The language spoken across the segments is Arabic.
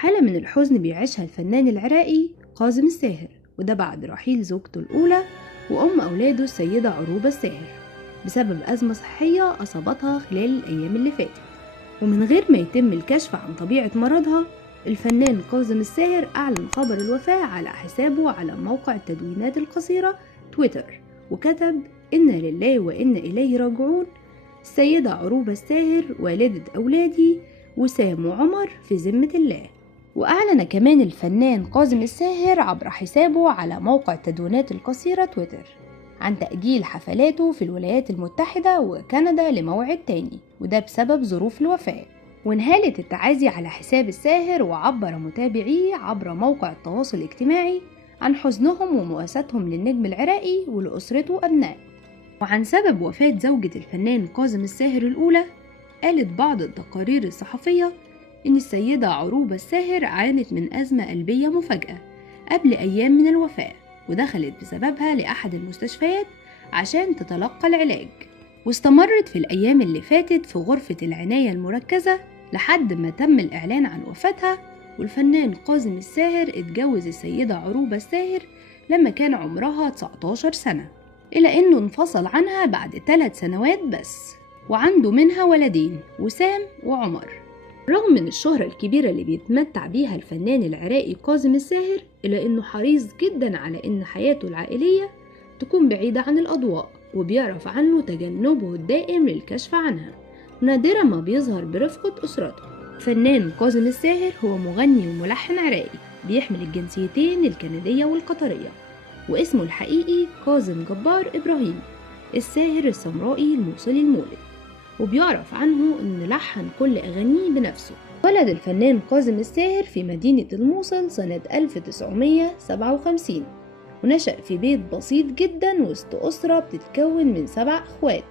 حالة من الحزن بيعيشها الفنان العراقي كاظم الساهر، وده بعد رحيل زوجته الأولى وأم أولاده السيدة عروبة الساهر بسبب أزمة صحية أصابتها خلال الأيام اللي فاتت. ومن غير ما يتم الكشف عن طبيعة مرضها، الفنان كاظم الساهر أعلن خبر الوفاة على حسابه على موقع التدوينات القصيرة تويتر، وكتب: إنا لله وإنا إليه راجعون. السيدة عروبة الساهر والدة أولادي وسام وعمر في ذمة الله. وأعلن كمان الفنان كاظم الساهر عبر حسابه على موقع التدوينات القصيرة تويتر عن تأجيل حفلاته في الولايات المتحدة وكندا لموعد تاني، وده بسبب ظروف الوفاة. وانهالت التعازي على حساب الساهر، وعبر متابعيه عبر موقع التواصل الاجتماعي عن حزنهم ومواساتهم للنجم العراقي ولأسرته وأبنائه. وعن سبب وفاة زوجة الفنان كاظم الساهر الأولى، قالت بعض التقارير الصحفية إن السيدة عروبة الساهر عانت من أزمة قلبية مفاجئة قبل أيام من الوفاة، ودخلت بسببها لأحد المستشفيات عشان تتلقى العلاج، واستمرت في الأيام اللي فاتت في غرفة العناية المركزة لحد ما تم الإعلان عن وفاتها. والفنان كاظم الساهر اتجوز السيدة عروبة الساهر لما كان عمرها 19 سنة، إلى أنه انفصل عنها بعد 3 سنوات بس، وعنده منها ولدين وسام وعمر. رغم من الشهرة الكبيرة اللي بيتمتع بيها الفنان العراقي كاظم الساهر، إلا أنه حريص جدا على أن حياته العائلية تكون بعيدة عن الأضواء، وبيعرف عنه تجنبه الدائم للكشف عنها، نادرا ما بيظهر برفقة أسرته. فنان كاظم الساهر هو مغني وملحن عراقي بيحمل الجنسيتين الكندية والقطرية، واسمه الحقيقي كاظم جبار إبراهيم الساهر السمرائي الموصلي المولد، وبيعرف عنه إنه لحن كل أغانيه بنفسه. ولد الفنان كاظم الساهر في مدينة الموصل سنة 1957، ونشأ في بيت بسيط جدا وسط أسرة بتتكون من 7 أخوات،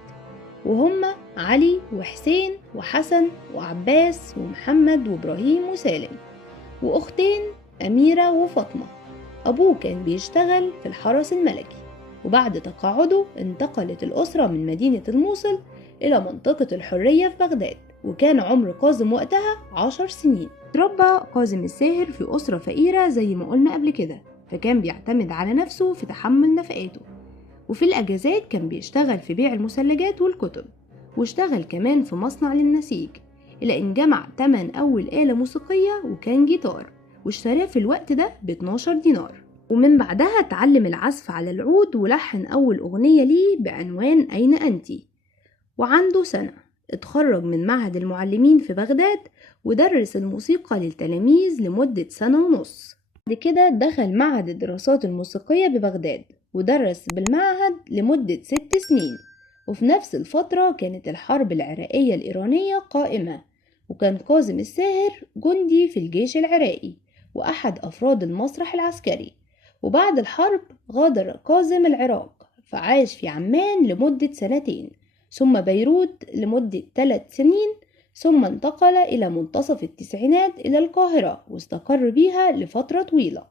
وهم علي وحسين وحسن وعباس ومحمد وإبراهيم وسالم، وأختين أميرة وفاطمة. أبوه كان بيشتغل في الحرس الملكي، وبعد تقاعده انتقلت الأسرة من مدينة الموصل إلى منطقة الحرية في بغداد، وكان عمر كاظم وقتها 10 سنين. تربى كاظم الساهر في أسرة فقيرة زي ما قلنا قبل كده، فكان بيعتمد على نفسه في تحمل نفقاته، وفي الأجازات كان بيشتغل في بيع المثلجات والكتب، واشتغل كمان في مصنع للنسيج، إلى أن جمع تمن أول آلة موسيقية وكان جيتار، واشتراه في الوقت ده ب12 دينار. ومن بعدها اتعلم العزف على العود ولحن أول أغنية ليه بعنوان أين أنتي. وعنده سنة اتخرج من معهد المعلمين في بغداد، ودرس الموسيقى للتلاميذ لمدة 1.5 سنة. بعد كده دخل معهد الدراسات الموسيقية ببغداد، ودرس بالمعهد لمدة 6 سنين. وفي نفس الفترة كانت الحرب العراقية الإيرانية قائمة، وكان كاظم الساهر جندي في الجيش العراقي وأحد أفراد المسرح العسكري. وبعد الحرب غادر كاظم العراق، فعاش في عمان لمدة 2 سنين، ثم بيروت لمدة 3 سنين، ثم انتقل إلى منتصف التسعينات إلى القاهرة واستقر بيها لفترة طويلة.